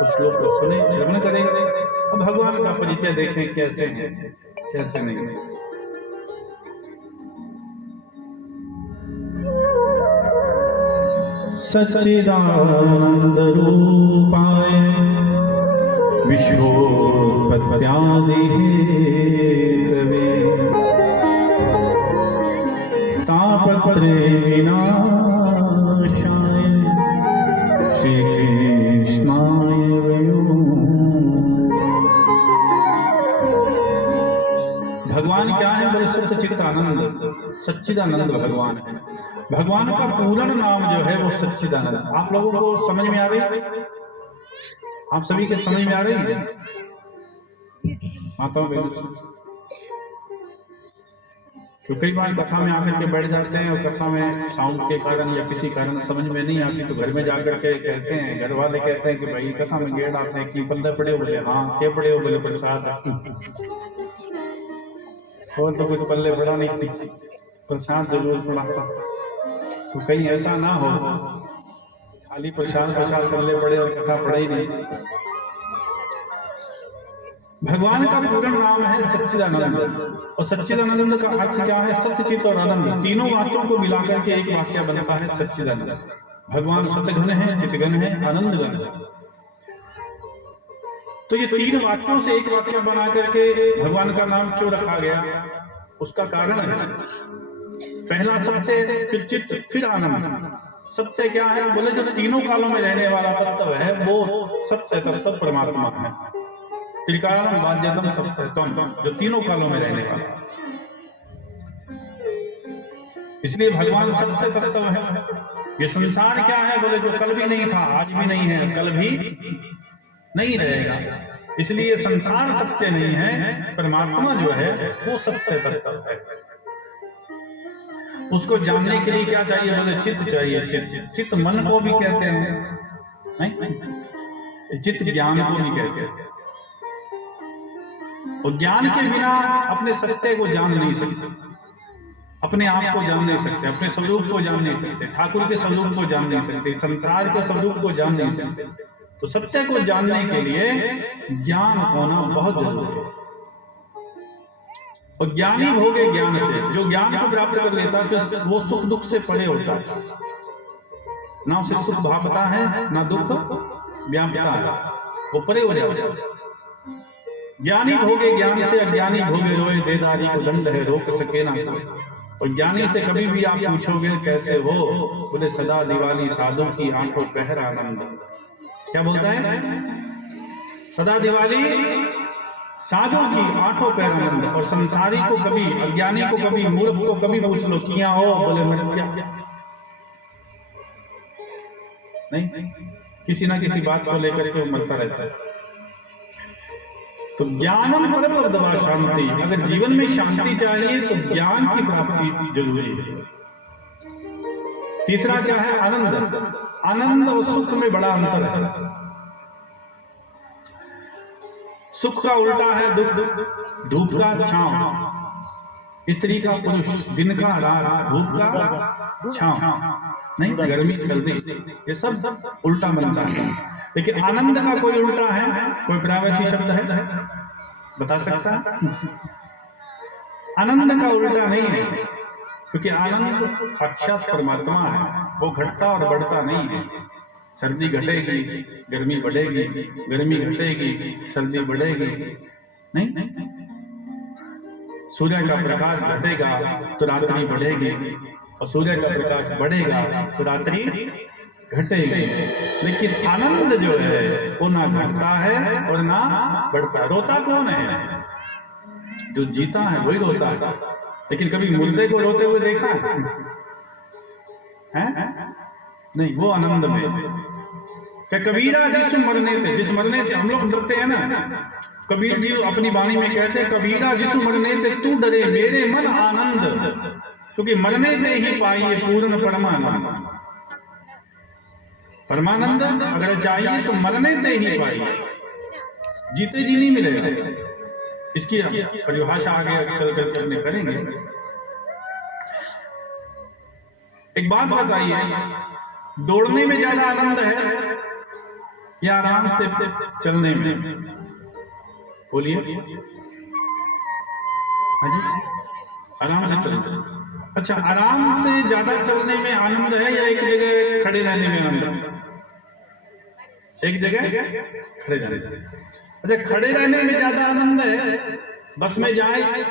उस श्लोक को सुने, श्रवण करेंगे। अब भगवान का परिचय देखें कैसे है कैसे नहीं। सच्चिदानंद रूपाय विश्वोत्पत्त्यादि हेतवे तापत्रे विनाशाय श्री कृष्णाय वयो। भगवान क्या है? बोले सच्चिदानंद, सच्चिदानंद भगवान है। भगवान का पूर्ण नाम जो है वो सच्चिदानंद। आप लोगों को समझ में आ रही है? आप सभी के समझ में आ रही है? आता हूं। तो कई बार कथा में आकर के बैठ जाते हैं और कथा में साउंड के कारण या किसी कारण समझ में नहीं आती, तो घर में जाकर के कहते हैं, घर वाले कहते हैं कि भाई कथा में गेड़ आते हैं कि बंदा पड़े हो। बोले हाँ, क्या पड़े हो? बोले प्रसाद। और तो कुछ पल्ले पड़ा नहीं, प्रसाद जरूर पड़ा। तो कहीं ऐसा ना हो खाली प्रसाद पल्ले पड़े और कथा पड़े ही नहीं। भगवान का पूर्ण नाम है सच्चिदानंद, और सच्चिदानंद का अर्थ क्या है? सत्य, चित और आनंद, तीनों वाक्यों को मिलाकर के एक वाक्य बनता है सच्चिदानंद। भगवान सतघन है, चितघन है, आनंदघन है। तो ये तीन वाक्यों से एक वाक्य बना करके भगवान का नाम क्यों रखा गया? उसका कारण है पहला सत्य, फिर चित्त, फिर आनंद। सत्य क्या है? बोले जो तीनों कालों में रहने वाला तत्व है वो सत्य तत्व परमात्मा है। त्रिकालम बाध्यतम सत्यतम, जो तीनों कालों में रहने वाला। इसलिए भगवान सत्य तत्व है। ये संसार क्या है? बोले जो कल भी नहीं था, आज भी नहीं है, कल भी नहीं रहेगा। इसलिए संसार सत्य नहीं है, परमात्मा जो है वो सत्य तत्व है। उसको जानने के लिए क्या चाहिए? बोले चित्त चाहिए। चित्त मन को भी कहते हैं, नहीं? चित्त ज्ञान को भी कहते हैं। और ज्ञान के बिना अपने सत्य को जान नहीं सकते, अपने आप को जान नहीं सकते, अपने स्वरूप को जान नहीं सकते, ठाकुर के स्वरूप को जान नहीं सकते, संसार के स्वरूप को जान नहीं सकते। तो सत्य को जानने के लिए ज्ञान होना बहुत जरूरी है। और ज्ञानी भोगे ज्ञान से, जो ज्ञान को प्राप्त कर लेता है वो सुख दुख से परे होता है। ना उसे सुख भापता है, ना दुख व्यापता है, वो परे हो जाता है। ज्ञानी भोगे ज्ञान से, अज्ञानी भोगे रोए, देदारी को दंड है रोक सके ना। और ज्ञानी से कभी भी आप पूछोगे कैसे हो? बोले सदा दिवाली साधु की आंखों पहर आनंद। क्या बोलता है? सदा दिवाली साधु की आंखों पहर आनंद। और संसारी को कभी, अज्ञानी को कभी, मूर्ख को कभी पूछ लो किया हो? बोले मर क्या नहीं, किसी ना किसी बात को लेकर के वो मरता रहता है। तो ज्ञानम परमलब्धवा शांति। अगर जीवन में शांति चाहिए तो ज्ञान की प्राप्ति जरूरी है। तीसरा क्या है? आनंद। आनंद और सुख में बड़ा अंतर है। सुख का उल्टा है दुख, धूप का छांव, स्त्री का पुरुष, दिन का रात, धूप का छांव, नहीं गर्मी सर्दी, ये सब उल्टा बनता है। लेकिन आनंद का कोई उल्टा है? कोई प्रावैच्छिक शब्द है बता सकता है? आनंद का उल्टा नहीं है, क्योंकि आनंद साक्षात परमात्मा है। वो घटता और बढ़ता नहीं है। सर्दी घटेगी, गर्मी बढ़ेगी, गर्मी घटेगी, सर्दी बढ़ेगी, नहीं। सूर्य का प्रकाश घटेगा तो रात्रि बढ़ेगी, और सूर्य का प्रकाश बढ़ेगा तो रात्रि घटेगी। लेकिन आनंद जो है वो ना घटता है और ना बढ़ता। रोता कौन है? जो जीता है वही रोता है। लेकिन कभी मुर्दे को रोते हुए देखा है? नहीं, वो आनंद में। क्या कबीरा जिस मरने से, जिस मरने से हम लोग डरते हैं ना, कबीर जी अपनी वाणी में कहते हैं, कबीरा जिस मरने से तू डरे मेरे मन आनंद, क्योंकि मरने से ही पाइए पूर्ण परमानंद। परमानंद अगर चाहिए तो मरने से ही पाइए, जीते जी नहीं मिलेगा। इसकी परिभाषा आगे चल करके अपने करेंगे। एक बात बताइए, दौड़ने में ज्यादा आनंद है या आराम से चलने में? बोलिए। हाँ जी, आराम से चलने। अच्छा, आराम से ज्यादा चलने में आनंद है या एक जगह खड़े रहने में आनंद है? एक जगह खड़े रहने। अच्छा, खड़े रहने में ज्यादा आनंद है? बस में जाए,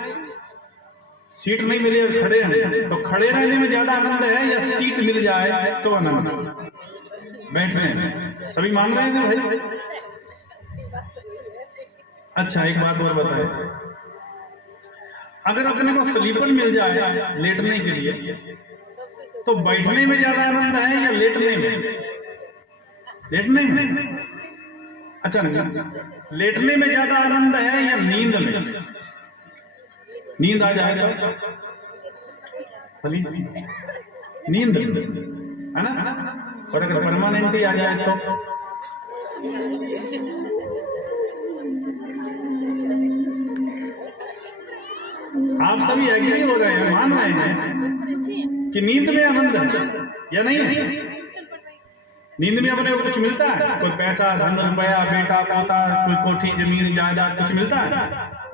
सीट नहीं मिले और खड़े हैं, तो खड़े रहने में ज्यादा आनंद है या सीट मिल जाए तो आनंद? बैठने में सभी मान रहे हैं भाई? अच्छा, एक बात और बताए, अगर अपने को स्लीपर मिल जाए लेटने के लिए, तो बैठने में ज्यादा आनंद है या लेटने में? लेटने में। अच्छा, लेटने में ज्यादा आनंद है या नींद में? नींद आ जाए तो नींद है ना, और अगर परमानेंट ही आ जाए तो? आप सभी एग्री हो रहे हैं, मान रहे हैं कि नींद में आनंद है या नहीं है? नींद में अपने को कुछ मिलता है? कोई पैसा, धन, रुपया, बेटा, पोता, कोई कोठी, जमीन, जायदाद कुछ मिलता है?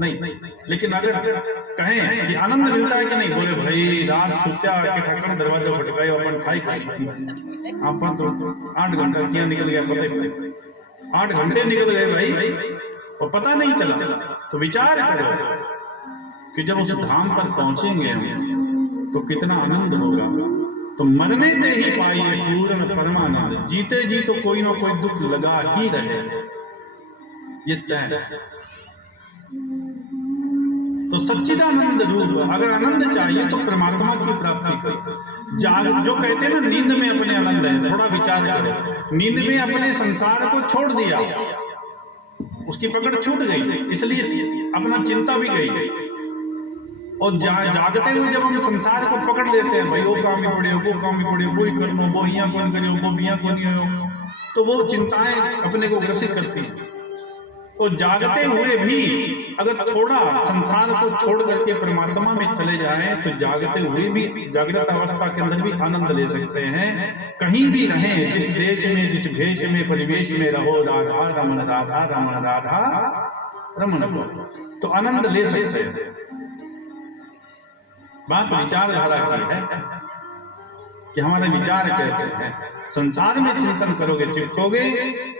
नहीं। लेकिन अगर कहें कि आनंद मिलता है कि नहीं, बोले भाई रात सुत्या के ठक्कर दरवाजा खटकाए अपन खाई अपन तो 8 घंटा क्या निकल गया, पता 8 घंटे निकल गए भाई और पता नहीं चला। तो विचार करो कि जब उस धाम पर पहुंचेंगे हम तो कितना आनंद होगा। तो मरने दे ही पाइए पूर्ण परमानंद, जीते जी तो कोई ना कोई दुख लगा ही रहे, ये तय। तो सच्चिदानंद रूप, अगर आनंद चाहिए तो परमात्मा की प्राप्ति करो। जो कहते हैं ना नींद में अपने आनंद है, थोड़ा विचार करो। नींद में अपने संसार को छोड़ दिया, उसकी पकड़ छूट गई, इसलिए अपना चिंता भी गई। और जागते हुए जब हम संसार को पकड़ लेते हैं, भाई वो काम ही पड़े, वो काम ही पड़े, वो ही करनो, वो यहाँ कौन करियो, वो यहाँ कौन हो, तो वो चिंताएं अपने को ग्रसित करती हैं। और जागते हुए भी अगर थोड़ा संसार को छोड़ करके परमात्मा में चले जाएं, तो जागते हुए भी, जागृत अवस्था के अंदर भी आनंद ले सकते हैं। कहीं भी रहें, जिस देश में, जिस भेष में, परिवेश में रहो, राधा रमन, राधा रमन, राधा रमन, तो आनंद ले सकते हैं। बात विचारधारा की है कि हमारे विचार कैसे हैं। संसार में चिंतन करोगे, चिपकोगे,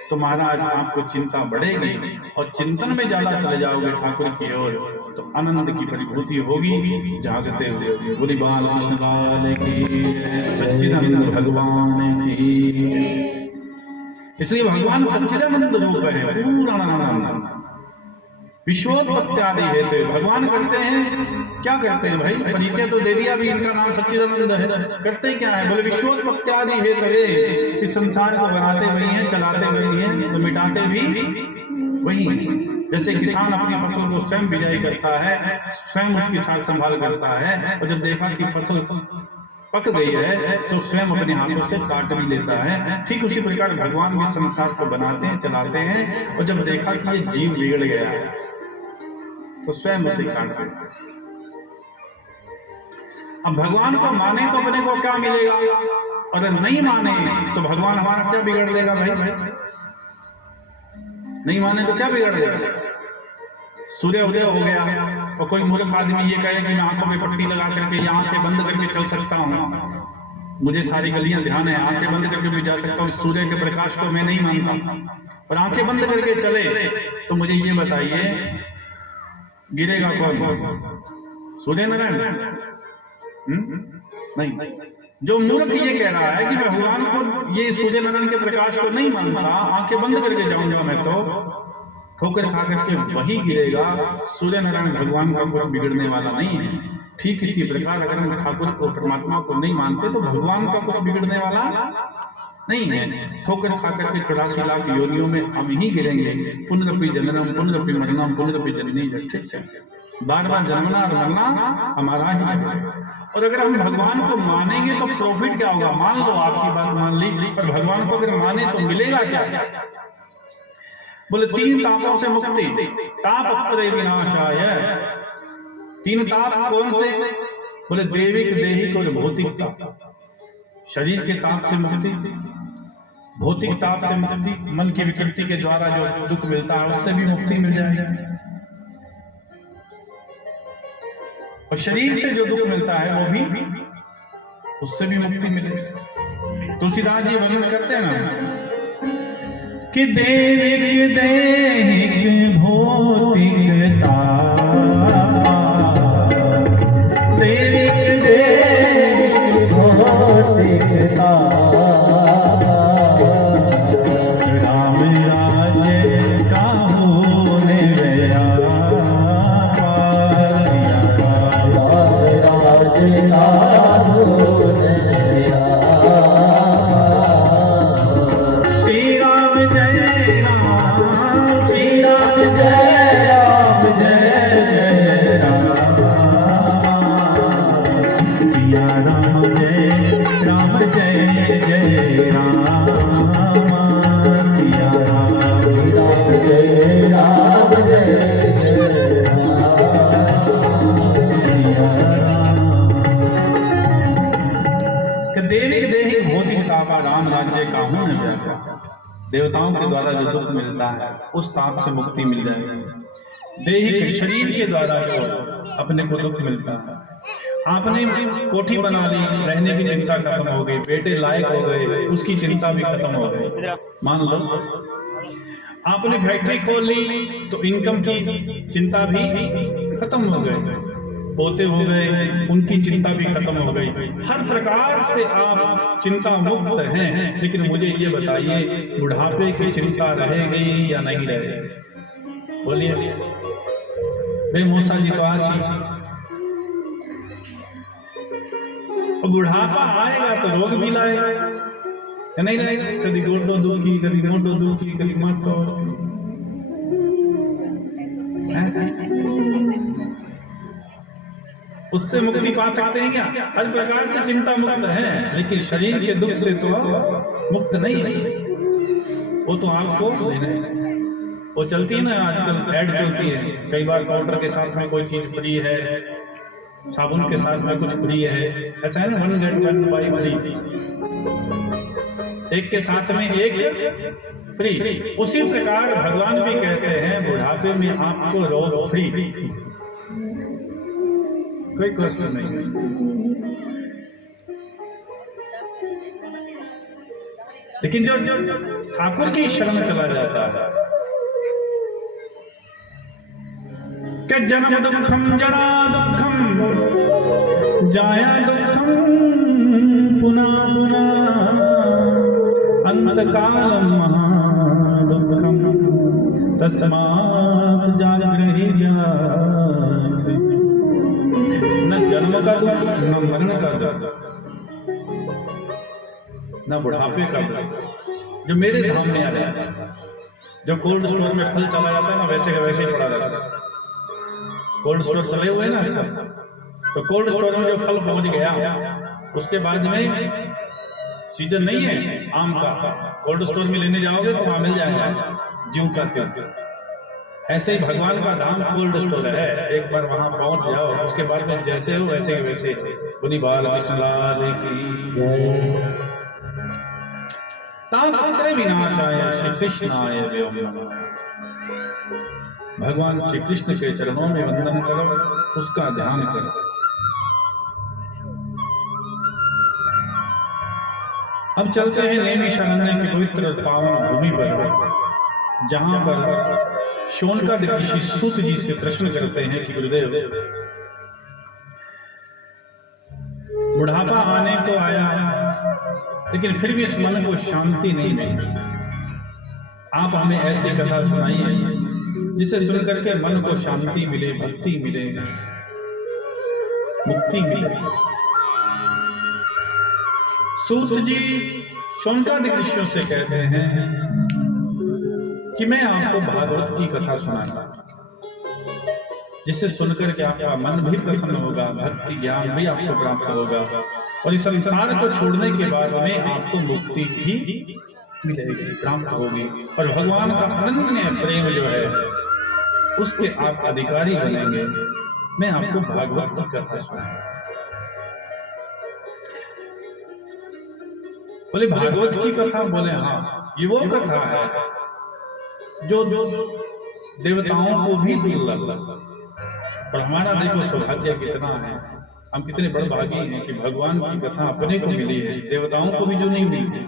तो महाराज आपको चिंता बढ़ेगी, और चिंतन में ज्यादा चले जाओगे ठाकुर की ओर, तो आनंद की परिभूति होगी जागते हुए। बोली बाल कृष्ण लाल की, सच्चिदानंद भगवान की। इसलिए भगवान सच्चिदानंद रूप है, पूरा आनंद। विश्वोत्पत्त्यादि हेतु भगवान करते हैं, क्या करते हैं भाई? परिचय तो दे दिया, भी इनका नाम सच्चिदानंद है। करते क्या है? बोले विश्वोत्पत्त्यादि हेतु, इस संसार को बनाते वही हैं, चलाते वही हैं, तो मिटाते भी वही हैं। जैसे किसान अपनी फसल को स्वयं बिजाई करता है, स्वयं उसकी सार संभाल करता है, और जब देखा कि फसल पक गई है तो स्वयं अपने हाथों से काट भी लेता है। ठीक उसी प्रकार भगवान भी संसार को बनाते हैं, चलाते हैं, और जब देखा कि ये जीव बिगड़ गया है तो स्वयं उसे काट देते। अब भगवान को माने तो अपने को क्या मिलेगा, और नहीं माने तो भगवान हमारा क्या बिगड़ देगा भाई? नहीं माने तो क्या बिगड़ देगा? सूर्य उदय हो गया और कोई मूर्ख आदमी ये कहे कि मैं आंखों में पट्टी लगा करके या आंखें बंद करके चल सकता हूँ, मुझे सारी गलियां ध्यान है, आंखें बंद करके भी जा सकता हूँ, सूर्य के प्रकाश को मैं नहीं मानता, पर आंखें बंद करके चले, तो मुझे ये बताइए गिरेगा कौन? सूर्य नारायण? नहीं। जो मूर्ख ये कह रहा है कि मैं भगवान को, ये सूर्य नारायण के प्रकाश को नहीं मानता, आंखें बंद करके जाऊंगा मैं, तो ठोकर खा करके वही गिरेगा। सूर्य नारायण भगवान का कुछ बिगड़ने वाला नहीं है। ठीक इसी प्रकार अगर हम ठाकुर को, परमात्मा को नहीं मानते, तो भगवान का कुछ बिगड़ने वाला नहीं है। ठोकर खा करके 84 लाख योनियों में हम ही गिरेंगे। पुनरपि जननम पुनरपि मरणम पुनरपि जननी जठित, बार बार जन्मना और मरना हमारा ही है। और अगर हम भगवान को मानेंगे तो प्रॉफिट क्या होगा? मान लो आपकी बात मान ली, पर भगवान को अगर माने तो मिलेगा क्या? बोले 3 तापों से मुक्ति, तापत्रय विनाशाय। 3 ताप कौन से? बोले दैविक, दैहिक और भौतिक ताप। शरीर के ताप से मुक्ति, भौतिक ताप से मुक्ति, मन की विकृति के द्वारा जो दुख मिलता है उससे भी मुक्ति मिल जाएगी, और शरीर से जो दुख मिलता है वो भी, उससे भी मुक्ति मिलेगी। तुलसीदास जी वर्णन करते हैं ना कि दैविक दैहिक भौतिकता, दैविक दैहिक भौतिकता, राम राज्य का होने गया, राम राज्य का होने गया। श्री राम जय राम, श्री राम जय राम, जय जय राम, सिया राम जय राम, जय जय राम, सिया राम जय राम, जय जय राम, सिया राम। दैविक दैहिक भौतिक ताप राम राज्य का होने गया, देवताओं के द्वारा जो दुख मिलता है उस ताप से मुक्ति मिल जाएगी। दैहिक शरीर के द्वारा जो अपने को दुख मिलता है, आपने कोठी बना ली, रहने की चिंता खत्म हो गई, बेटे लायक हो गए, उसकी चिंता भी खत्म हो गई। मान लो आपने फैक्ट्री खोल ली तो इनकम की चिंता भी खत्म हो गई, पोते हो गए उनकी चिंता भी खत्म हो गई, हर प्रकार से आप चिंता मुक्त हैं। लेकिन मुझे ये बताइए बुढ़ापे की चिंता रहेगी या नहीं रहेगी? बोलिए बेमूसा जी तो आसी, बुढ़ापा आएगा तो रोग भी लाएगा या नहीं लाएगा? कभी गोडो दुखी, कभी मोटो दुखी, कभी माटो, उससे मुक्ति पा सकते हैं क्या? हर प्रकार से चिंता मुक्त है, लेकिन शरीर के दुख से तो मुक्त नहीं है। वो तो आपको वो चलती है ना, आजकल ऐड चलती है, कई बार पाउडर के साथ में कोई चीज फ्री है, साबुन के साथ में कुछ फ्री है, ऐसा है ना, 1 गेट 1 बाई फ्री, एक के साथ में एक फ्री। उसी प्रकार भगवान भी कहते हैं बुढ़ापे में आपको रोग फ्री, कोई कष्ट नहीं। लेकिन जो ठाकुर की शरण में चला जाता है कि जन्म दुखम जरा दुखम जाया दुखम पुनः पुनः अंत कालम महादुखम तस्मात् जागृहि जागृहि। न जन्म का दुख, न मरण का दुख, न बुढ़ापे का दुख, जो मेरे धाम में आ जाता है। जो कोल्ड स्टोर में फल चला जाता है ना, वैसे का वैसे ही पड़ा रहता है। कोल्ड स्टोर चले हुए ना, तो कोल्ड स्टोर में जो फल पहुंच गया, उसके बाद में सीजन नहीं है आम का, कोल्ड स्टोर में लेने जाओगे तो वहां मिल जाएगा ज्यों का त्यों। ऐसे ही भगवान का धाम कोल्ड स्टोर है, एक बार वहां पहुंच जाओ, उसके बाद में जैसे हो वैसे वैसे। पुनि बाल कृष्णलाल की तापत्रय विनाशाय श्री कृष्णाय वयम् नमः। भगवान श्री कृष्ण के चरणों में वंदन करो, उसका ध्यान करो। अब चलते हैं नैमिषारण्य की पवित्र पावन भूमि पर, जहां पर शौनकादिक ऋषि सूत जी से प्रश्न करते हैं कि गुरुदेव, बुढ़ापा आने को आया, लेकिन फिर भी इस मन को शांति नहीं मिली। आप हमें ऐसी कथा सुनाइए जिसे सुनकर के मन को शांति मिले, भक्ति मिले, मुक्ति मिले। सूत जी शौनकादिक ऋषियों से कहते हैं कि मैं आपको भागवत की कथा सुनाऊंगा, जिसे सुनकर के आपका मन भी प्रसन्न होगा, भक्ति ज्ञान भी आपको प्राप्त होगा, और इस संसार को छोड़ने के बाद में आपको मुक्ति भी मिलेगी, प्राप्त होगी, और भगवान का अनन्य प्रेम जो है उसके आप अधिकारी बनेंगे। मैं आपको भागवत की कथा सुनाऊंगा। बोले भागवत की कथा? बोले हाँ, ये वो कथा है जो देवताओं को भी दुर्लभ। पर हमारा देखो सौभाग्य कितना है, हम कितने बड़े भागी हैं कि भगवान की कथा अपने को मिली है, देवताओं को भी जो नहीं मिली।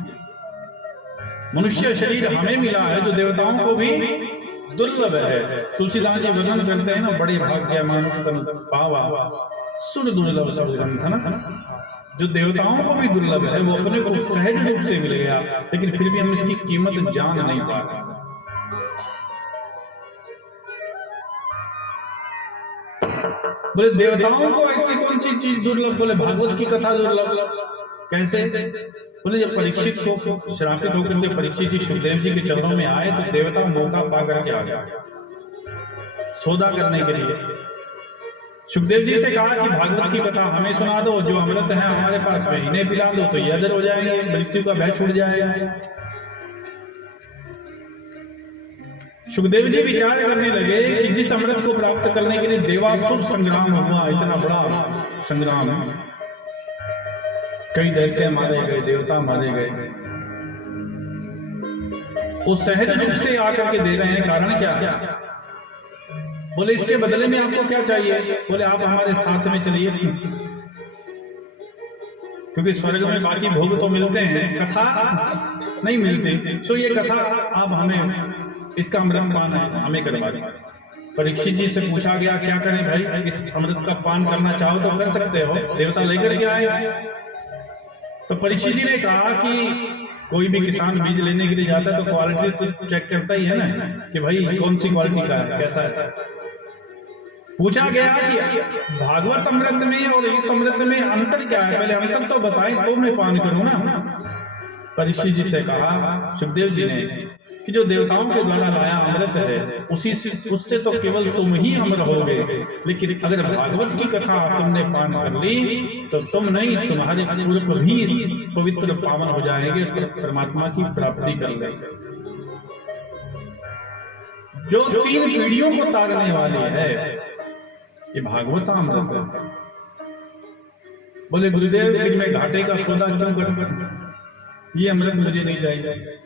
मनुष्य शरीर हमें मिला है जो देवताओं को भी दुर्लभ है। तुलसीदास जी वर्णन करते हैं ना, बड़े भाग्य मानुष तन पावा सुर दुर्लभ सब ग्रंथन, जो देवताओं को भी दुर्लभ है वो अपने को सहज रूप से मिल गया, लेकिन फिर भी हम इसकी कीमत जान नहीं पा रहे। बोले देवताओं को ऐसी कौन सी चीज दुर्लभ? बोले भागवत की कथा दुर्लभ। कैसे? बोले जब परीक्षित को श्रापित होकर के परीक्षित जी सुखदेव जी के चरणों में आए तो देवता मौका पा करके आ गया सौदा करने के लिए। सुखदेव जी से कहा कि भागवत की कथा हमें सुना दो, जो अमृत है हमारे पास में इन्हें पिला दो तो ये अदर हो जाएंगे, मृत्यु का भय छूट जाएगा। सुखदेव जी विचार करने लगे कि जिस अमृत को प्राप्त करने के लिए देवासुर संग्राम हुआ, इतना बड़ा संग्राम, कई दैत्य मारे गए, देवता मारे गए, वो सहज रूप से आकर के दे रहे हैं, कारण क्या? बोले इसके बदले में आपको क्या चाहिए? बोले आप हमारे साथ में चलिए, क्योंकि स्वर्ग में बाकी भोग तो मिलते हैं, कथा नहीं मिलती, सो ये कथा आप हमें इसका अमृत पान हमें करवा दें। परीक्षित जी से पूछा गया क्या करें भाई, इस अमृत का पान करना चाहो तो कर सकते हो, देवता लेकर के आए। तो परीक्षित जी ने कहा कि कोई भी किसान बीज लेने के लिए जाता है तो क्वालिटी तो चेक करता ही है ना, कि भाई कौन सी क्वालिटी का है, कैसा है। पूछा गया कि भागवत अमृत में और इस अमृत में अंतर क्या है, पहले अंतर तो बताएं तो मैं पान करूं ना। परीक्षित जी से कहा सुखदेव जी ने कि जो देवताओं के द्वारा लाया अमृत है उसी से, उससे तो केवल तुम ही अमर होगे, लेकिन अगर भागवत की कथा तुमने पान कर ली तो तुम नहीं, तुम्हारे पूर्व भी पवित्र पावन हो जाएंगे, परमात्मा की प्राप्ति कर लेंगे। जो 3 पीढ़ियों को तारने वाली है ये भागवत अमृत है। बोले गुरुदेव फिर मैं घाटे का सौदा क्यों करूं, ये अमृत मुझे नहीं चाहिए,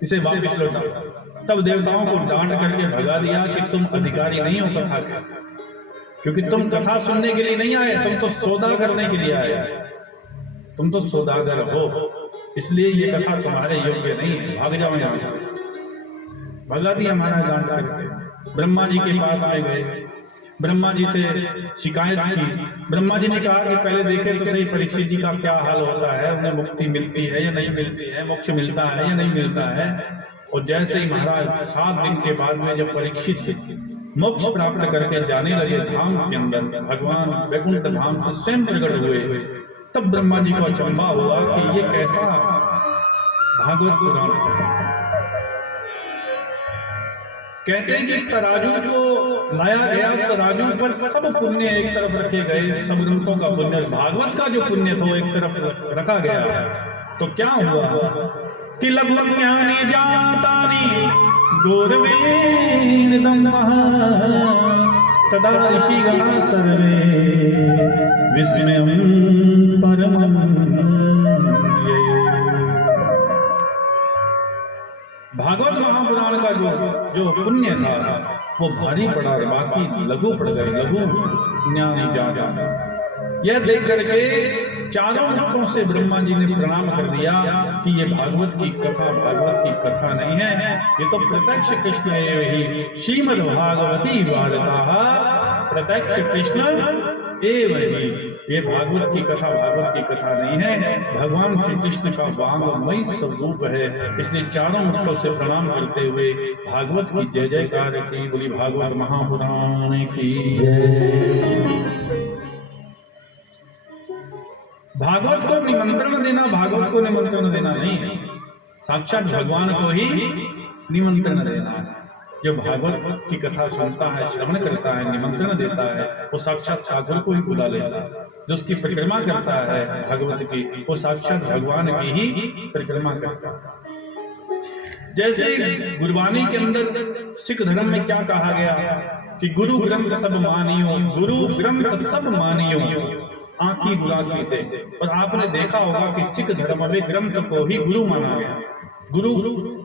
इसे वापस लौटाओ। तब देवताओं को डांट करके भगा दिया कि तुम अधिकारी नहीं हो कथा के, क्योंकि तुम कथा सुनने के लिए नहीं आए, तुम तो सौदा करने के लिए आए, तुम तो सौदागर हो, इसलिए ये कथा तुम्हारे योग्य नहीं है, भाग जाओ यहां से। भगा दिया हमारा डांट करके। ब्रह्मा जी के पास में गए, ब्रह्मा जी से शिकायत की। ब्रह्मा जी ने कहा कि पहले देखे तो सही परीक्षित जी का क्या हाल होता है, उन्हें मुक्ति मिलती है या नहीं मिलती है, मोक्ष मिलता है या नहीं मिलता है। और जैसे ही महाराज 7 दिन के बाद में जब परीक्षित मोक्ष प्राप्त करके जाने लगे धाम के अंदर, भगवान वैकुंठ धाम से स्वयं प्रकट हुए, तब ब्रह्मा जी को अचंभा हुआ कि ये कैसा भागवत पुराण। कहते हैं कि तराजू को लाया गया, तराजू पर सब पुण्य एक तरफ रखे गए, सब ग्रंथों का पुण्य, भागवत का जो पुण्य था वो एक तरफ रखा गया। तो क्या हुआ कि लघु ज्ञानी जातानि गौरवेदमः तदा ऋषिगणा सर्वे विस्मयं परमं। भागवत महापुराण का जो पुण्य था वो भारी पड़ा, बाकी लघु पड़ गए, लघु ज्ञानी जाता। यह देख करके चारों लोगों से ब्रह्मा जी ने प्रणाम कर दिया कि ये भागवत की कथा नहीं है, ये तो प्रत्यक्ष कृष्ण ही श्रीमद् भागवती वार्ता, प्रत्यक्ष कृष्ण एवं ही, ये भागवत की कथा नहीं है, भगवान श्री कृष्ण का वांगमयी स्वरूप है। इसलिए चारों मुखों से प्रणाम करते हुए भागवत की जय जयकार की, बोली भागवत महापुराण की जय। भागवत को निमंत्रण देना, भागवत को निमंत्रण देना नहीं, साक्षात भगवान को ही निमंत्रण देना है। जो भागवत की कथा सुनता है, श्रवण करता है, निमंत्रण देता है, वो साक्षात ठाकुर को ही बुला लेता है। जो उसकी परिक्रमा करता है भगवत की, वो साक्षात भगवान की ही परिक्रमा करता है। जैसे गुरबानी के अंदर सिख धर्म में क्या कहा गया कि गुरु ग्रंथ सब मानियो, गुरु ग्रंथ सब मानियो, आंखी गुलाबी थे। और आपने देखा होगा कि सिख धर्म में ग्रंथ को ही गुरु माना गया, गुरु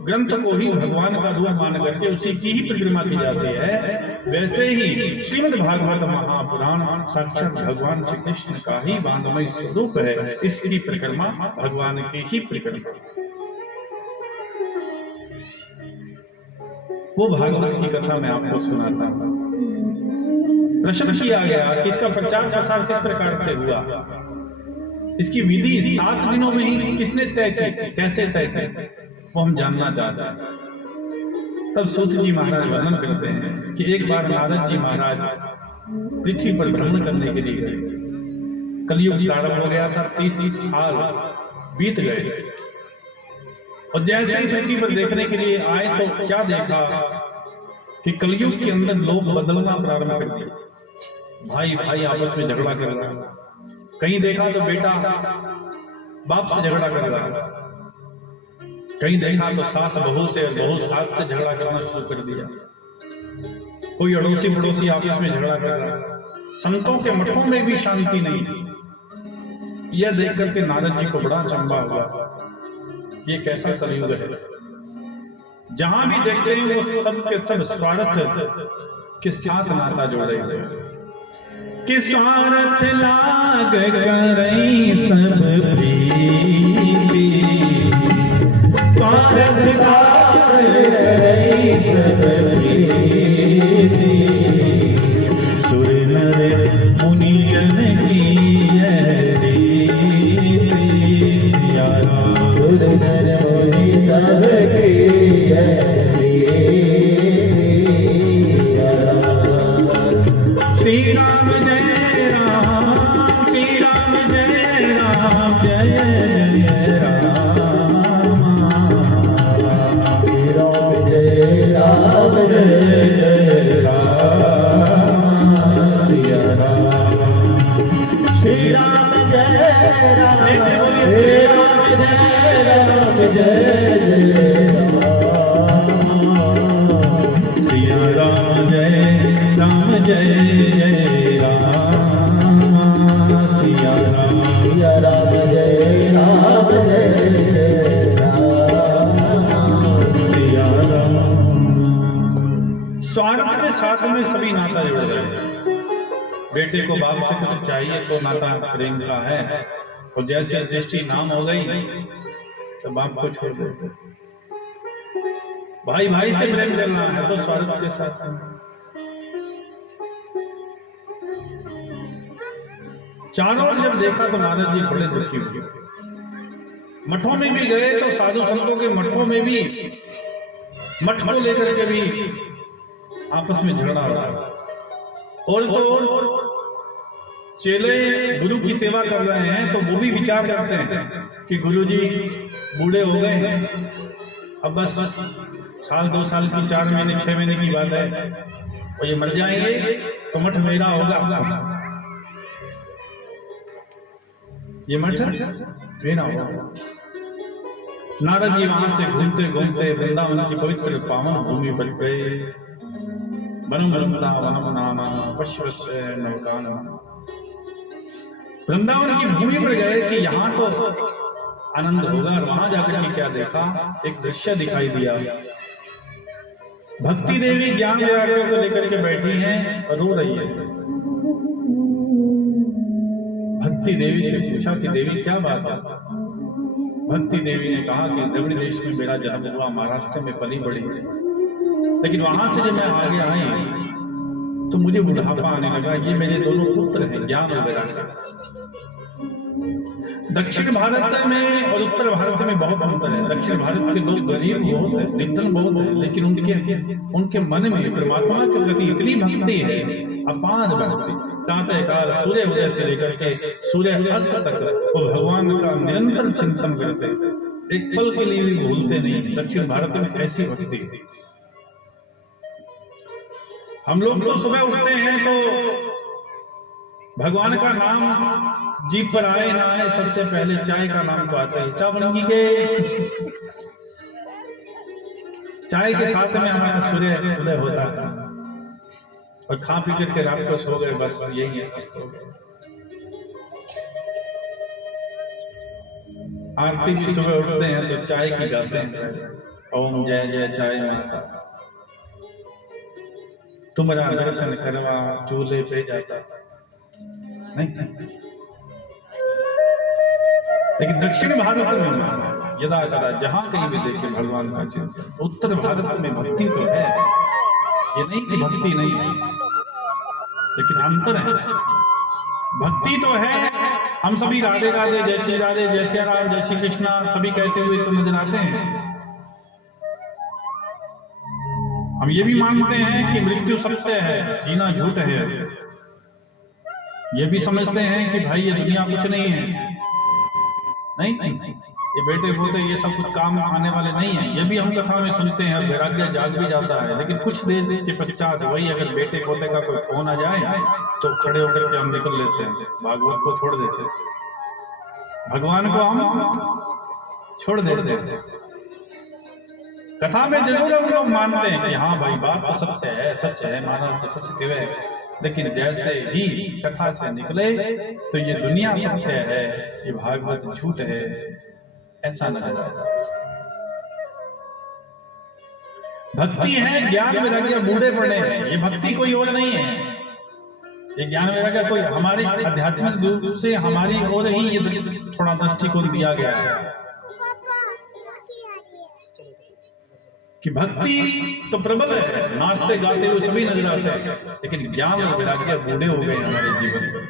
ग्रंथ को ही भगवान का रूप मान करके उसी की ही परिक्रमा की जाती है। वैसे ही श्रीमद् भागवत महापुराण साक्षात भगवान श्री कृष्ण का ही वांगमय स्वरूप है। इसकी परिक्रमा भगवान की ही परिक्रमा। वो भागवत की कथा मैं आपको सुनाता हूं। प्रश्न किया गया कि इसका प्रचार प्रसार किस प्रकार से हुआ, इसकी विधि 7 दिनों में ही किसने तय की, कैसे तय की, वो हम जानना चाहते हैं। तब सूत जी महाराज वर्णन करते हैं कि एक बार नारद जी महाराज पृथ्वी पर भ्रमण करने के लिए गए। कलयुग प्रारंभ हो गया था, 30 साल बीत गए और जैसे ही पृथ्वी पर देखने के लिए आए तो क्या देखा कि कलयुग के अंदर लोग बदलना प्रारंभ कर दिए। भाई भाई आपस में झगड़ा कर रहा है, कहीं देखा तो बेटा बाप से झगड़ा कर रहा है, कहीं देखा तो सास बहू से, बहू सास से झगड़ा करना शुरू कर दिया, कोई अड़ोसी पड़ोसी आपस में झगड़ा कर रहा है। संतों के मठों में भी शांति नहीं थी। यह देख करके नारद जी को बड़ा अचंभा हुआ, ये कैसा कलयुग है। जहां भी देखते हैं वो सब के सब स्वार्थ के साथ नाता जोड़े हुए, कि स्वार्थ लाग करई सब प्रीति, स्वार्थ लाग करई सब प्रीति, सुर नर मुनियन की यह रीति, सिया राम सुर नर मुनि सब की यह श्री राम जय राम, श्री राम जय राम, जय जय राम, श्री राम जय राम, जय जय राम, सिया राम, श्री राम जय राम, श्री राम जय राम, जय जय राम, सिया राम जय राम, जय जय राम, सिया राम, सिया राम जय राम, जय जय राम, सिया राम। स्वार्थ के साथ में सभी नाता जुड़ रहे हैं। बेटे को बाप से कुछ चाहिए तो नाता प्रेम का है, और जैसे दृष्टि नाम हो गई तो बाप को छोड़ देते। भाई भाई से प्रेम करना है तो स्वार्थ के साथ में। चारों ओर जब देखा तो नारद जी बड़े दुखी हुए। मठों में भी गए तो साधु संतों के मठों में भी मठ को लेकर के भी आपस में झगड़ा हो रहा। और तो चेले गुरु की सेवा कर रहे हैं तो वो भी विचार करते हैं कि गुरु जी बूढ़े हो गए, अब बस साल 2 साल की 4 महीने 6 महीने की बात है, और ये मर जाएंगे तो मठ मेरा होगा, ये मठ मेरा होगा। नारद जी वहां से घूमते घूमते वृंदावन की पवित्र पावन भूमि पर गए। वनम वृंदावनम नाम पश्यस्य नवकानन। वृंदावन की भूमि पर गए कि यहाँ तो आनंद होगा, और वहां जाकर के क्या देखा, एक दृश्य दिखाई दिया। भक्ति देवी ज्ञान वैराग्य को लेकर के बैठी हैं और रो रही है। भक्ति देवी से पूछा कि देवी क्या बात है। भक्ति देवी ने कहा कि द्रविड़ देश में मेरा जन्म हुआ, महाराष्ट्र में पली बड़ी, लेकिन वहां से जब मैं आगे आई तो मुझे बुढ़ापा आने लगा। ये मेरे दोनों पुत्र हैं, ज्ञान और वैराग्य। दक्षिण भारत में और उत्तर भारत में बहुत अंतर है। दक्षिण भारत के लोग गरीब बहुत है, निर्धन बहुत है, लेकिन उनके मन में परमात्मा के प्रति इतनी भक्ति है, अपार भक्ति। प्रातःकाल सूर्य उदय से लेकर के सूर्य अस्त तक वो भगवान का निरंतर चिंतन करते, एक पल के लिए भी भूलते नहीं। दक्षिण भारत में ऐसी भक्ति है। हम लोग तो सुबह उठते हैं तो भगवान का नाम जीभ पर आए ना आए, सबसे पहले चाय का नाम तो आता है। चावल के चाय के साथ में हमारा सूर्य उदय होता है, और खा पी करके रात को सो गए, बस यही है। आरती भी सुबह उठते हैं तो चाय की गाते हैं, ओम जय जय चाय माता, तुम्हारा दर्शन करवा चूल्हे पे जाता नहीं। लेकिन दक्षिण भारत में यदा कदा जहां कहीं भी देखे भगवान का चिंतन, उत्तर भारत में भक्ति तो है, ये नहीं कि भक्ति नहीं है, लेकिन अंतर है। भक्ति तो है, हम सभी राधे राधे, जय श्री राधे, जय श्री राम, जय श्री कृष्णा सभी कहते हुए तो नजर आते हैं। हम ये भी मानते हैं कि मृत्यु सत्य है, जीना झूठ है। ये भी समझते हैं कि भाई ये दुनिया कुछ नहीं है, नहीं ये बेटे पोते ये सब कुछ काम आने वाले नहीं है। ये भी हम कथा में सुनते हैं और वैराग्य जाग भी जाता है। लेकिन कुछ देर के पश्चात वही अगर बेटे पोते का कोई फोन आ जाए तो खड़े होकर के हम निकल लेते हैं, भागवत को छोड़ देते हैं, भगवान को हम छोड़ देते हैं। कथा में जरूर हम लोग मानते हैं कि हाँ भाई बात तो सत्य है, सच है, माना तो सच कहे, लेकिन जैसे ही कथा से निकले तो ये दुनिया सत्य है, ये भागवत झूठ है, ऐसा नजर आता है। भक्ति है ज्ञान वैराग्य बूढ़े पड़े हैं, ये भक्ति कोई और नहीं है। ये ज्ञान वैराग्य कोई हमारे आध्यात्मिक रूप से हमारी ओर ही ये थोड़ा दृष्टिकोण दिया गया है कि भक्ति तो प्रबल है, नाचते गाते हुए सभी नजर आते हैं, लेकिन ज्ञान और वैराग्य बूढ़े हो गए हमारे जीवन में।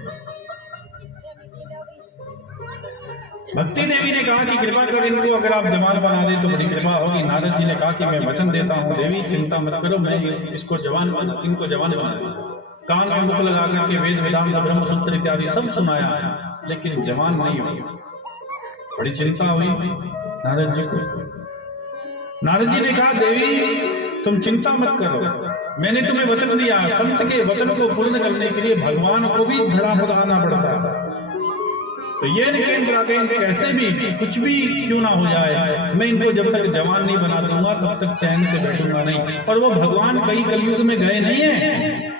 भक्ति देवी ने कहा कि कृपा कर इनको अगर आप जवान बना दे तो बड़ी कृपा होगी। नारद जी ने कहा कि मैं वचन देता हूँ देवी, चिंता मत करो, मैं इसको इनको जवान बना दूं। कान में मुख लगा करके वेद वेदांत ब्रह्म सूत्र इत्यादि सब सुनाया, लेकिन जवान नहीं हुई। बड़ी चिंता हुई नारद जी को। नारद जी ने कहा देवी तुम चिंता मत करो, मैंने तुम्हें वचन दिया, संत के वचन को पूर्ण करने के लिए भगवान को भी धरा पर आना पड़ता है। तो ये कैसे भी कुछ भी क्यों ना हो जाए, मैं इनको जब तक जवान नहीं बना दूंगा तब तक चैन से बैठूंगा नहीं। और वो भगवान कई कलयुग में गए नहीं है,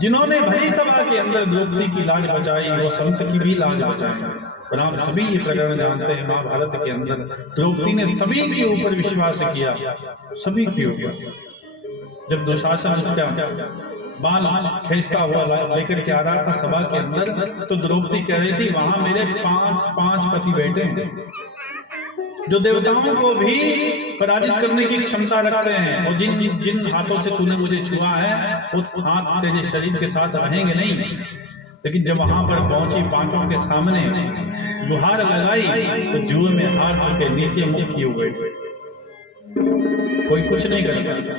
जिन्होंने भरी सभा के अंदर द्रौपदी की लाज बचाई वो संत की भी लाज बचाई। पर आप सभी ये प्रकरण जानते हैं, महाभारत के अंदर द्रौपदी ने सभी के ऊपर विश्वास किया, सभी के ऊपर। जब दुशासन उसका बाल खींचता हुआ लेकर के आ रहा था सभा के अंदर, तो द्रौपदी कह रही थी वहां मेरे पांच पति बैठे हैं जो देवताओं को भी पराजित करने की क्षमता रखते हैं, और जिन हाथों से तूने मुझे छुआ है वो हाथ तेरे शरीर के साथ रहेंगे नहीं। लेकिन जब वहां पर पहुंची, पांचों के सामने गुहार लगाई तो जुए में हार चुके नीचे मुख किए हुए, कोई कुछ नहीं कर पाया।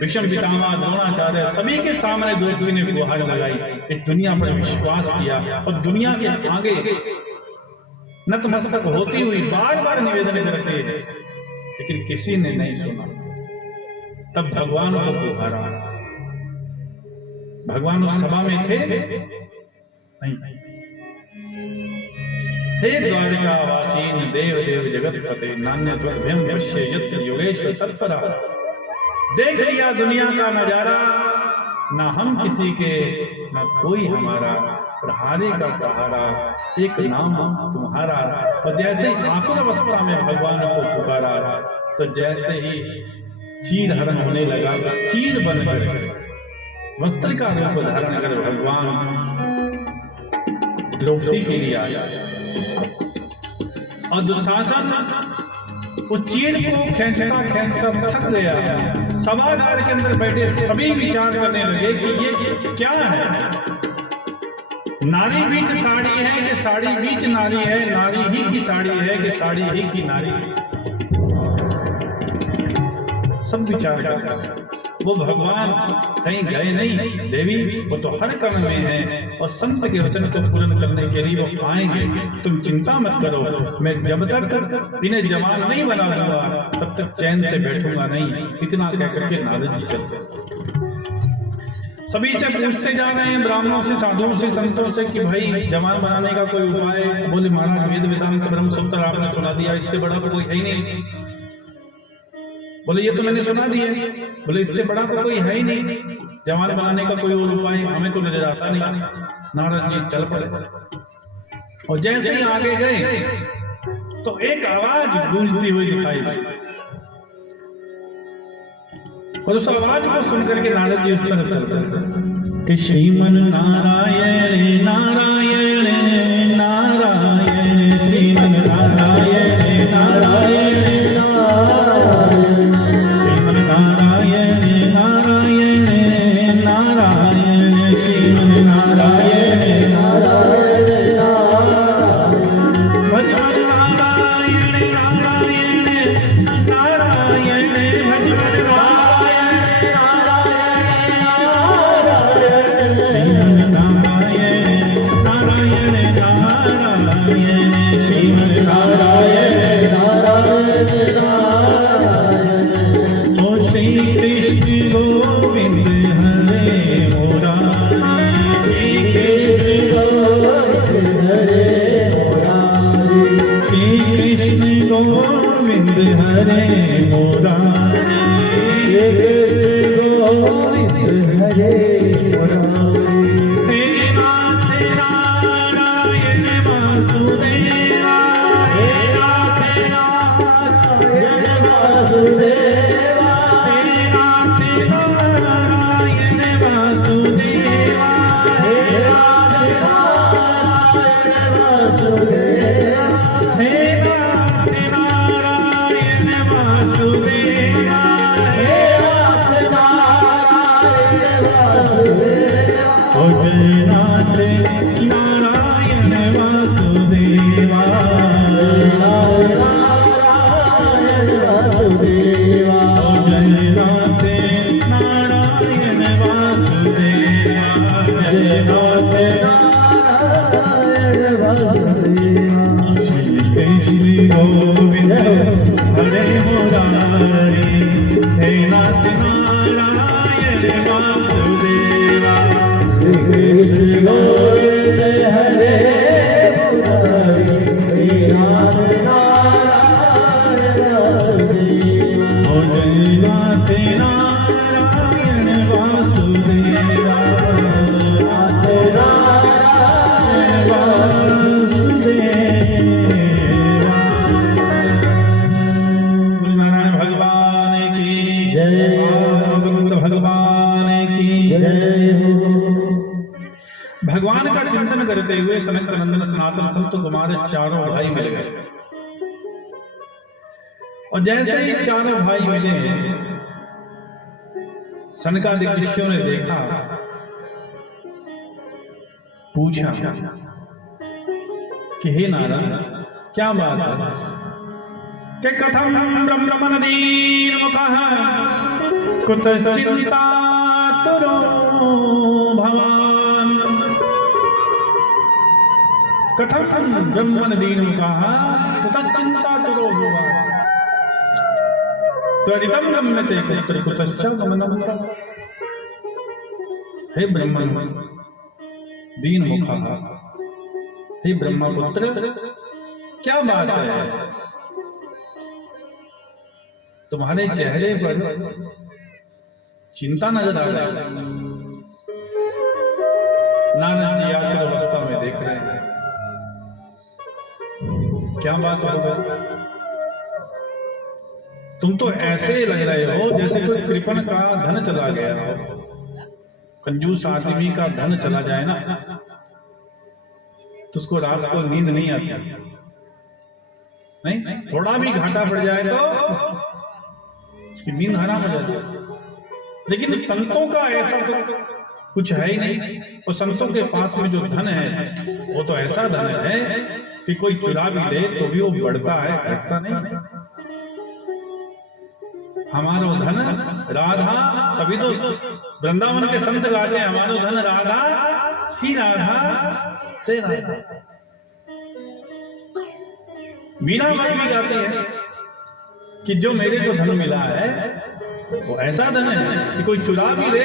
विषम पितामह द्रोणाचार्य सभी के सामने द्रौपदी ने गुहार लगाई, इस दुनिया पर विश्वास किया और दुनिया के आगे नतमस्तक होती हुई बार बार निवेदन करते हैं, लेकिन किसी ने नहीं सुना। तब भगवान को पुकारा, भगवान उस सभा में थे नहीं। हे द्वारिका वासीन देव देव जगतपते, नान्य द्वभ्यम पश्ये यत्र योगेश्वर तत्परा। देख लिया दुनिया का नजारा, ना हम किसी के ना कोई हमारा, प्रहारे का सहारा एक नाम तुम्हारा। और जैसे ही आकुल अवस्था में भगवान को पुकारा, तो जैसे ही चीर हरण होने लगा तो चीर बनकर वस्त्र का रूप धारण कर भगवान द्रौपदी के लिए आया। और दुशासन उस चीर को खींचता थक गया। सभागार के अंदर बैठे सभी विचार करने लगे कि ये क्या है, नारी बीच साड़ी है कि साड़ी बीच नारी है, नारी ही की साड़ी है कि साड़ी ही की नारी है। सब विचार करते। वो भगवान कहीं गए नहीं देवी, वो तो हर कर्म में है और संत के वचन को पूर्ण करने के लिए वो आएंगे। तुम चिंता मत करो, मैं जब तक इन्हें जवान नहीं बना दूंगा तब तक चैन से बैठूंगा नहीं। इतना कहकर के नारद जी चलते। सभी से पूछते जा रहे हैं, ब्राह्मणों से, साधुओं से, संतों से कि भाई जवान बनाने का कोई उपाय। बोले महाराज वेद वेदांत ब्रह्म सूत्र आपने सुना दिया, इससे बड़ा तो कोई है ही नहीं। बोले ये तो मैंने सुना दिया। बोले इससे बड़ा तो कोई है ही नहीं, जवान बनाने का कोई और उपाय हमें तो नजर आता नहीं। नारद जी चल पड़े और जैसे ही आगे गए तो एक आवाज गूंजती हुई दिखाई दी, और उस आवाज को सुनकर के नारद जी उस तरफ चलते कि श्रीमन नारायण नारायण नारायण, श्रीमन नारायण नारायण नारायण, श्रीमन नारायण नारायण नारायण, श्रीमन नारायण नारायण नारायण, भजमन नारायण नारायण नारायण, भजमन श्रीमन नारायण नारायण नारायण, ओ श्री कृष्ण गोविंद हरे मुरारी, श्री कृष्ण गोविंद हरे मुरारी, श्री कृष्ण गोविंद हरे मुरारी, श्री कृष्ण गोविंद हरे मुरारी, हे नाथ नारायण वासुदेवा, हे नाथ नारायण वासुदेवा, हे नाथ नारायण वासुदेवा, हे नाथ नारायण वासुदेवा, हे नाथ नारायण वासुदेवा, हे नाथ नारायण वासुदेवा, ओ जय नाथ नारायण वासुदेवा, नारायण वासुदेवा, ओ जय नाथ नारायण वासुदेवा, जय नाथ नारायण वासुदेवा, श्री कृष्ण गोविंद हरे मुरारी, हे नाथ नारायण वासुदेवा, श्री कृष्ण गोविंद हरे मुरारी, हे नाथ नारायण वासुदेवा, ओ जय नाथ नारायण वासुदेवा, नाथ नारायण वासुदेवा। बोल नारायण भगवान की जय, भगवत भगवान की जय। भगवान का चिंतन करते हुए सनक सनंदन सनातन संत कुमार चारों भाई मिल गए, और जैसे ही चारों भाई मिले सनकादिक ऋषियों ने देखा, पूछा कि हे नारद क्या बात है, कि कथम ब्रह्मणदीन मुखः कुतः चिंतातुरो भवान्, कथम ब्रह्मणदीन मुखः कुतः चिंतातुरो भवान्, त्वरितं गम्यते पुत्र कुतश्च गमनं। हे ब्रह्मण दीन मुखः, हे ब्रह्मपुत्र क्या बात है, तुम्हारे चेहरे पर चिंता नजर आ रही है। नारद जी आकर अवस्था में देख रहे हैं, क्या बात है, तुम तो ऐसे लग रहे हो जैसे कोई कृपण का धन चला गया हो, कंजूस आदमी का धन चला जाए ना तो उसको रात को नींद नहीं आती, नहीं थोड़ा भी घाटा पड़ जाए तो उसकी नींद हराम हो जाती है। लेकिन संतों का ऐसा तो कुछ है ही नहीं, और संतों के पास में जो धन है वो तो ऐसा धन है कि कोई चुरा भी ले तो भी वो बढ़ता है, घटता नहीं। हमारो धन राधा, तभी तो वृंदावन के संत गाते हैं, हमारो धन राधा श्री राधा तेरा। मीरा बाई भी गाते हैं कि जो मेरे को धन मिला है वो ऐसा धन है कि कोई चुरा भी ले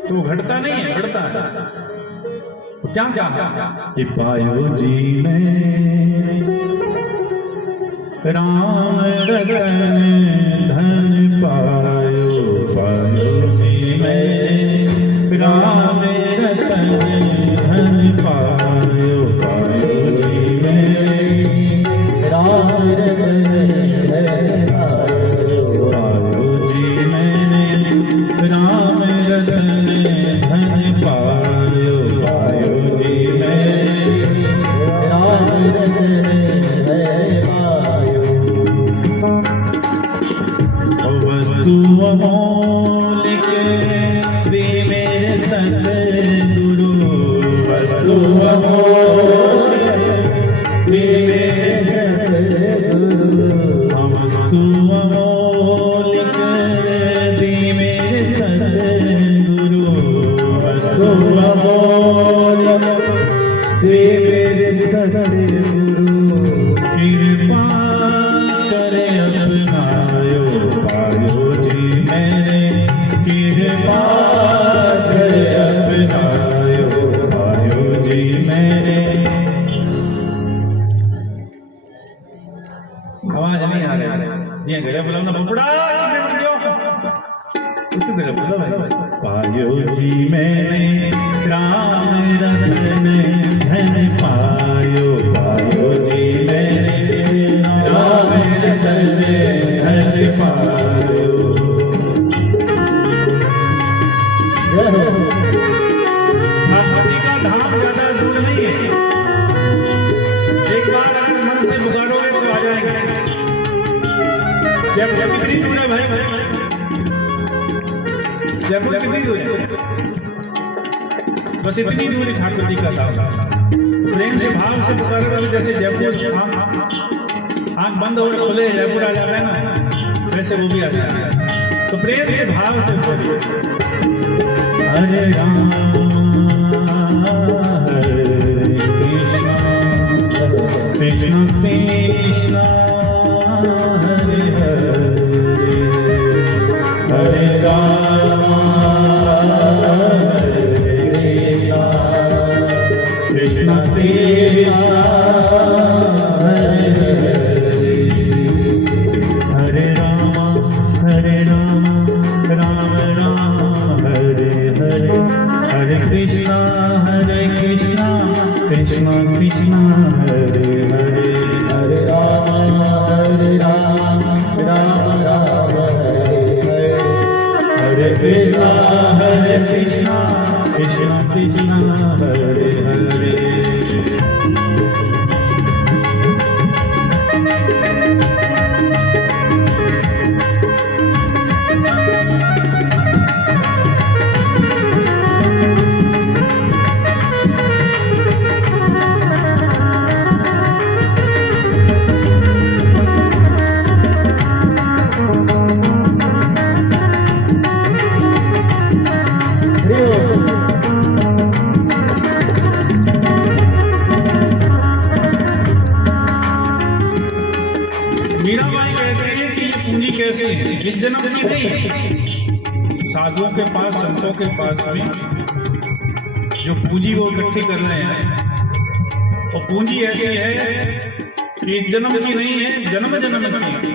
तो वो घटता नहीं है, बढ़ता है। तो क्या क्या कि पायो जी में राम रतन धन पायो, पायो जी में राम रतन धन पायो, वस्तु अमोलिक दे मेरे सतगुरु, वस्तु अमोलिक दे मेरे सतगुरु, वस्तु अमोलिक दे मेरे सतगुरु, वस्तु अमोलिक दे मेरे सतगुरु, कृपा करे अपनायो पायो जी मैंने, कृपा करे अपनायो पायो जी मैंने। आवाज नहीं आ रही जी, गले बोला ना बपड़ा उसी तरह बोला भाई। पायो जी मैंने राम रतन धन पायो, पायो जी मैंने राम रतन धन पायो। ठाकुर जी का धाम ज्यादा दूर नहीं है, एक बार अगर मन से पुकारोगे तो आ जाएंगे। जयपुर कितनी दूर है भाई? जयपुर कितनी दूर है? बस इतनी दूर है ठाकुर जी का धाम। प्रेम से भाव से पुकारोगे तो जैसे जयपुर आंख बंद हो खुले जयपुर आ जाता है ना, वैसे वो भी आ जाता है। तो प्रेम से भाव से बोलिए हरे राम हरे कृष्ण कृष्ण हरे हरे, हरे राम हरे कृष्ण कृष्ण हरे हरे, हरे राम राम राम हरे हरे, हरे कृष्ण कृष्ण कृष्ण हरे हरे, हरे राम राम राम हरे हरे, हरे कृष्ण कृष्ण कृष्ण हरे हरे। मीराबाई कहते हैं कि ये पूंजी कैसी है? इस जन्म की नहीं, साधुओं के पास संतों के पास भी जो पूंजी वो इकट्ठी कर रहे हैं, वो पूंजी ऐसी है कि इस जन्म की नहीं है, जन्म जन्म की।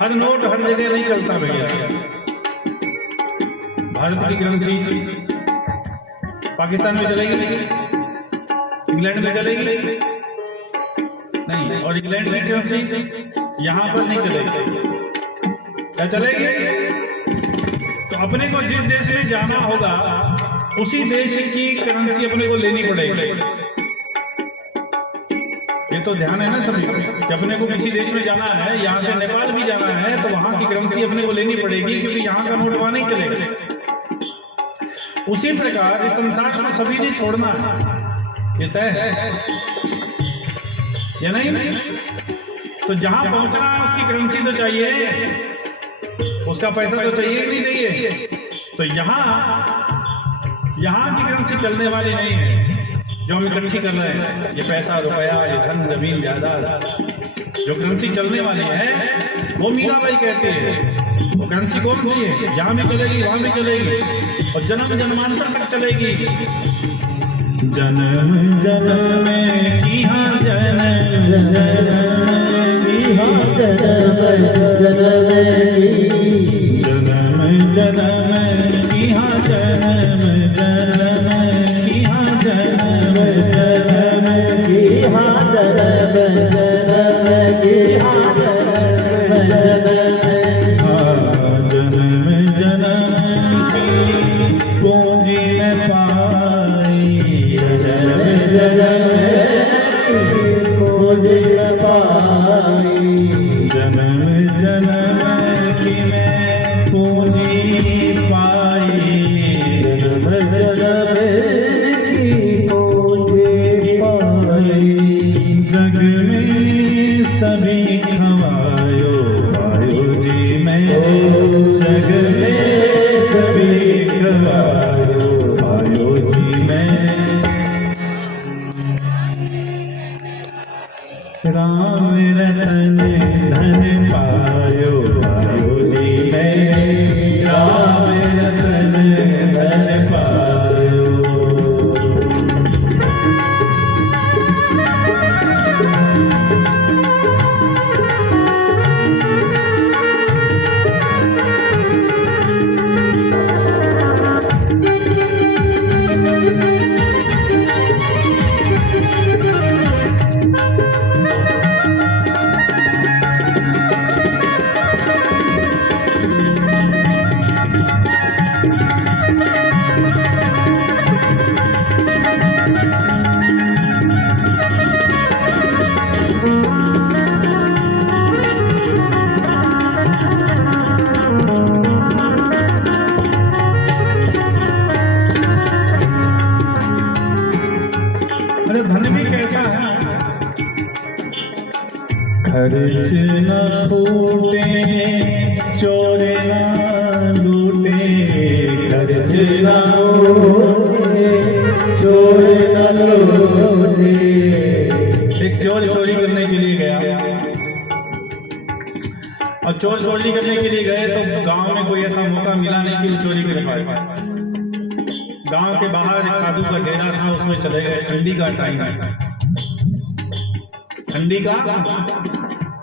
हर नोट हर जगह नहीं चलता भैया। भारत की करेंसी पाकिस्तान में चलेगी नहीं, इंग्लैंड में चलेगी नहीं, और इंग्लैंड की करेंसी यहाँ पर नहीं चलेगी। क्या चलेगी? तो अपने को जिस देश में जाना होगा उसी देश की करेंसी अपने को लेनी पड़ेगी। ये तो ध्यान है ना सभी कि अपने को किसी देश में जाना है, यहाँ से नेपाल भी जाना है तो वहां की करेंसी अपने को लेनी पड़ेगी, क्योंकि यहाँ का नोट वहां नहीं चलेगा। उसी प्रकार इस संसार को सभी ने छोड़ना है, ये तय है या नहीं? तो जहां पहुंचना है उसकी करेंसी तो चाहिए, उसका पैसा तो चाहिए कि नहीं चाहिए? तो यहाँ की करेंसी चलने वाली नहीं है जो हम इकट्ठी कर रहे हैं। ये पैसा रुपया, ये धन जमीन जायदाद, जो करेंसी चलने वाली है वो मीराबाई कहते हैं। वो करेंसी कौन सी है? यहाँ भी चलेगी, वहां भी चलेगी, और जन्म जन्मांतर तक चलेगी। जन्म जन्म में यहाँ जन्म जन्म जन्म की अरे धन भी कैसा है, खर्च न फूटे चोरे न लूटे, खर्च न फूटे चोरे न लूटे। एक चोर चोरी करने के लिए गया और चोर चोरी करने के लिए गए तो गांव में कोई ऐसा मौका मिला नहीं कि वो चोरी कर पाए। गांव के बाहर एक साधु का डेरा था, उसमें चले गए। ठंडी का टाइम है, ठंडी का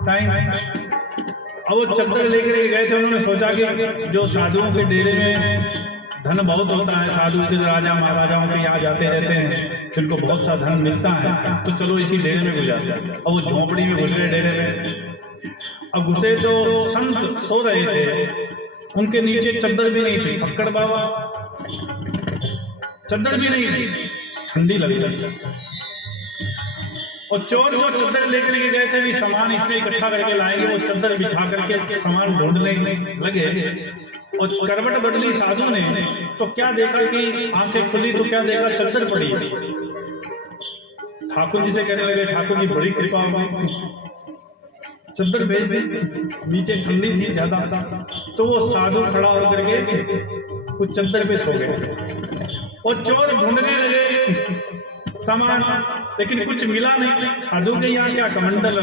टाइम। अब वो चद्दर लेकर गए थे। उन्होंने सोचा कि जो साधुओं के डेरे में धन बहुत होता है, साधु के राजा महाराजाओं के यहाँ जाते रहते हैं, जिनको बहुत सा धन मिलता है, तो चलो इसी डेरे में घुस जाते हैं। अब वो झोंपड़ी में घुस गए डेरे में। अब घुसे तो संत सो रहे थे, उनके नीचे चद्दर भी नहीं थी। पक्कड़ बाबा चद्दर भी नहीं थी, ठंडी लगी थी। और चोर जो चद्दर लेकर के गए थे भी सामान इसमें इकट्ठा करके लाएंगे, वो चद्दर बिछा करके सामान ढूंढने लगे। और करवट बदली साधु ने तो क्या देखा कि आंखें खुली तो क्या देखा, चद्दर पड़ी। ठाकुर जी से कहने लगे, ठाकुर जी बड़ी कृपा हुई, चद्दर भेज दी। नीचे ठंडी थी ज्यादा, तो वो साधु खड़ा होकर के कुछ चद्दर पे सो गए। और चोर ढूंढने लगे सामान, लेकिन कुछ मिला नहीं। साधु के यहाँ क्या कमंडल,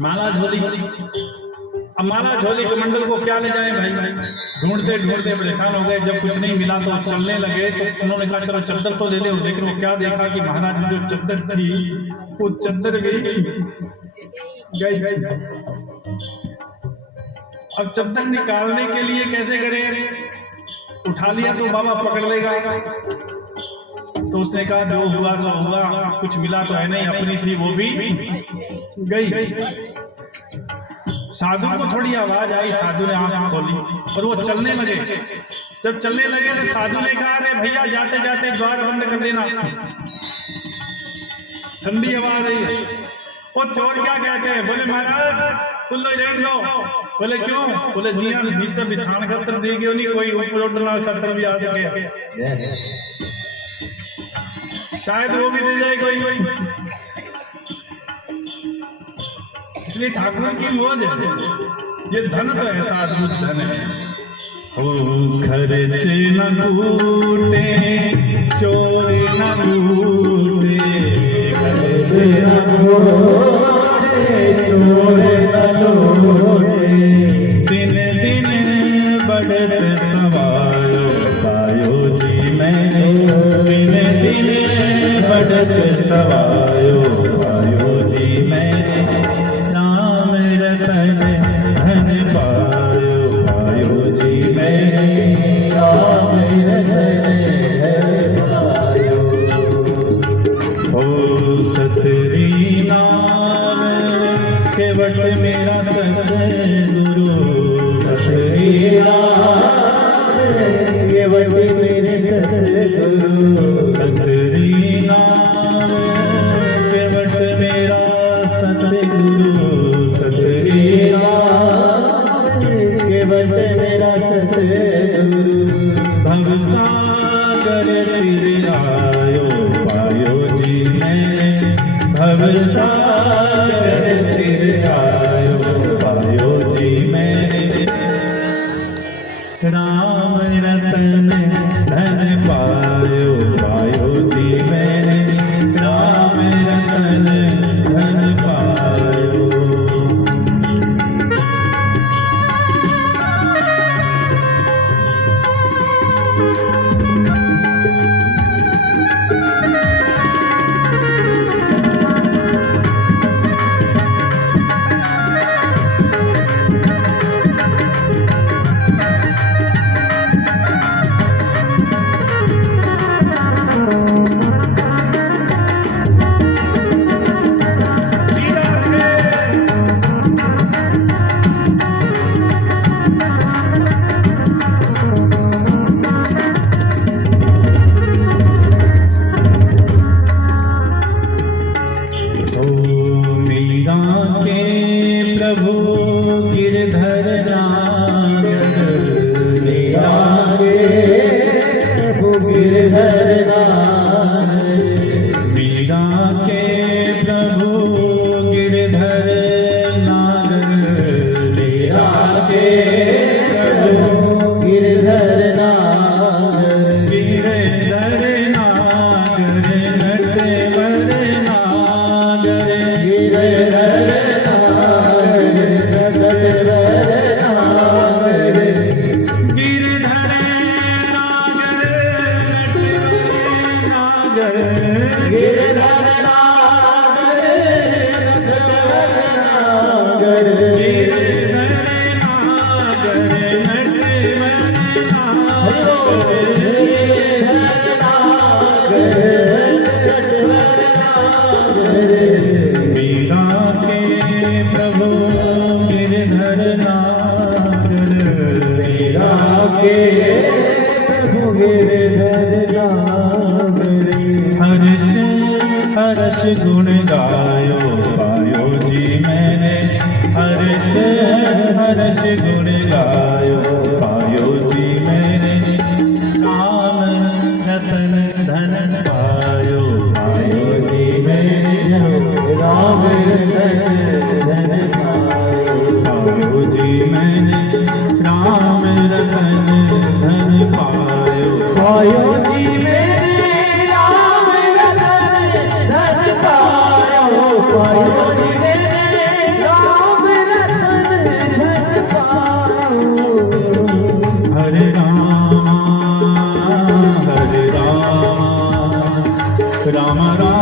माला झोली। अब माला झोली कमंडल को क्या ले जाए भाई? ढूंढते ढूंढते परेशान हो गए। जब कुछ नहीं मिला तो चलने लगे, तो उन्होंने कहा चलो चद्दर तो ले ले। लेकिन वो क्या देखा कि महाराज की जो चद्दर थी वो चद्दर गई। अब चद्दर निकालने के लिए कैसे करें? उठा लिया तो बाबा पकड़ लेगा। तो उसने कहा जो हुआ सो हुआ, कुछ मिला तो है नहीं, अपनी थी वो भी गई। साधु को थोड़ी आवाज आई, साधु ने आंख खोली और वो चलने लगे। जब चलने लगे तो साधु ने कहा, अरे भैया जाते जाते द्वार बंद कर देना, ठंडी आवाज आई। वो चोर क्या कहते हैं? बोले महाराज खुल्लो रेट दो। बोले क्यों? बोले जी हाँ, नीचे बिछान खतर दी गई नहीं, कोई ऊपर खतर भी आ सके, शायद वो भी दे जाए कोई। इसलिए ठाकुर की मौज है। ये धन तो ऐसा अद्भुत धन है। ओ खर्च न कूटे चोर न लूटे, खर्च न कूटे चोर न लूटे, दिन दिन बढ़त सवारो पायो जी मैंने, दिन दिन बढ़त सवारो पायो जी मैंने, नाम रतन धन पायो पायो जी मैंने, नाम रतन पायो। ओ सतरी नाम के वश मेरा सत नागर मीरा के प्रभु गिरधर नागर मीरा के प्रभु गिरधर नागर मीरा के प्रभु गिरधर नागर गिरधर नागर नटवर नागर गिरधर हर्ष गुण गायो पायो जी मैंने हर्ष हर्ष गुण गायो पायो जी मैंने राम रतन धन पायो पायो जी मैंने राम रतन धन पायो जी मैंने राम रतन धन पायो पायो जी मैंने राम रतन धन पायो पायो जी मैंने राम रतन धन पायो हरे राम राम राम हरे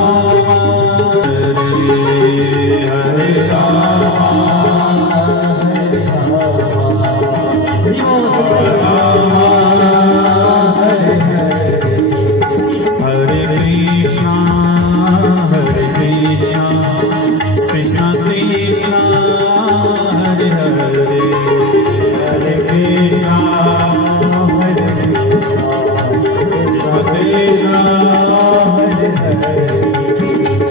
कृष्णा कृष्णा हरे हरे हरे कृष्णा हरे कृष्णा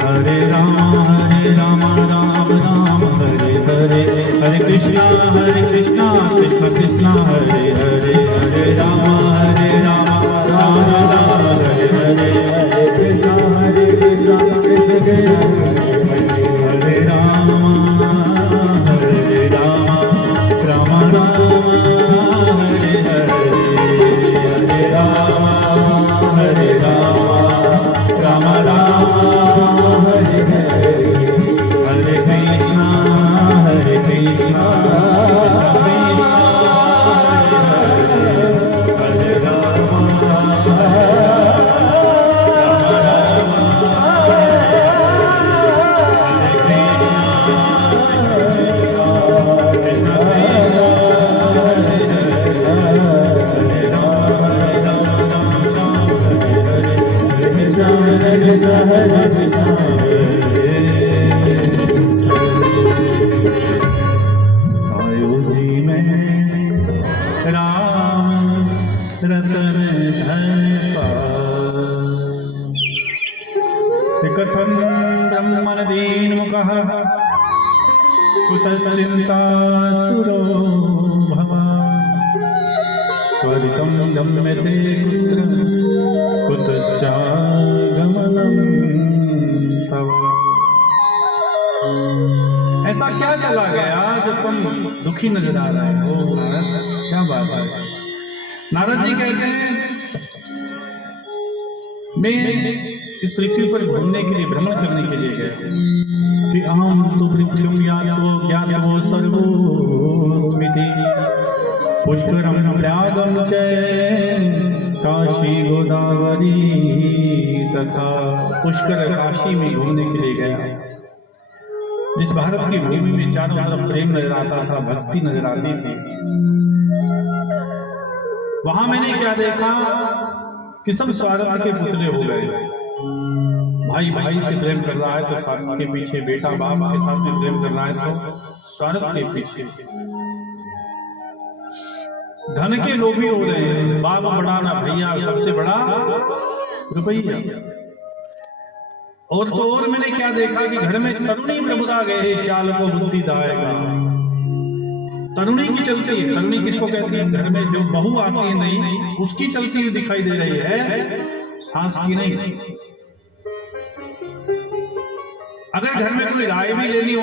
हरे राम राम राम हरे हरे हरे कृष्णा कृष्ण कृष्ण हरे हरे हरे राम राम राम हरे हरे हरे कृष्णा कृष्ण हरे राम राम राम हरे हरे हरे राम राम राम हरे हरे हरे कृष्णा कृष्णा हरे राम आयो जी मैं राम रतन धन कथन ब्रह्मण दीन मुख कुतश्चिंतातुरो भवा त्वरितं गम्यते कुत्र कुतश्चागमनं तव। ऐसा क्या चला गया जो तुम दुखी नजर आ रहे हो नारद? क्या बात है? नारद जी कहते हैं मैं इस पृथ्वी पर घूमने के लिए भ्रमण करने के लिए गया कि अहम तो पृथ्वी ज्ञातो सर्वोमिति पुष्करम प्रयागम च काशी गोदावरी तथा पुष्कर काशी में घूमने के लिए गया। जिस भारत की भूमि में चारों तरफ प्रेम नजर आता था, भक्ति नजर आती थी, वहां मैंने क्या देखा कि सब स्वार्थ के पुतले हो गए। भाई भाई से प्रेम कर रहा है तो स्वार्थ के पीछे, बेटा बाप के साथ में प्रेम कर रहा है तो स्वार्थ के पीछे। धन के लोभी हो रहे हैं, बाप बड़ा ना भैया, सबसे बड़ा रुपया। और तो और मैंने क्या देखा कि घर में तरुणी प्रमुदा गए श्याल को बुद्धि दाएगा। तरुणी की चलती है, तरुणी किसको कहती है? घर में जो बहू आती है नहीं, उसकी चलती हुई दिखाई दे रही है, सास की नहीं। अगर घर में कोई राय भी लेनी हो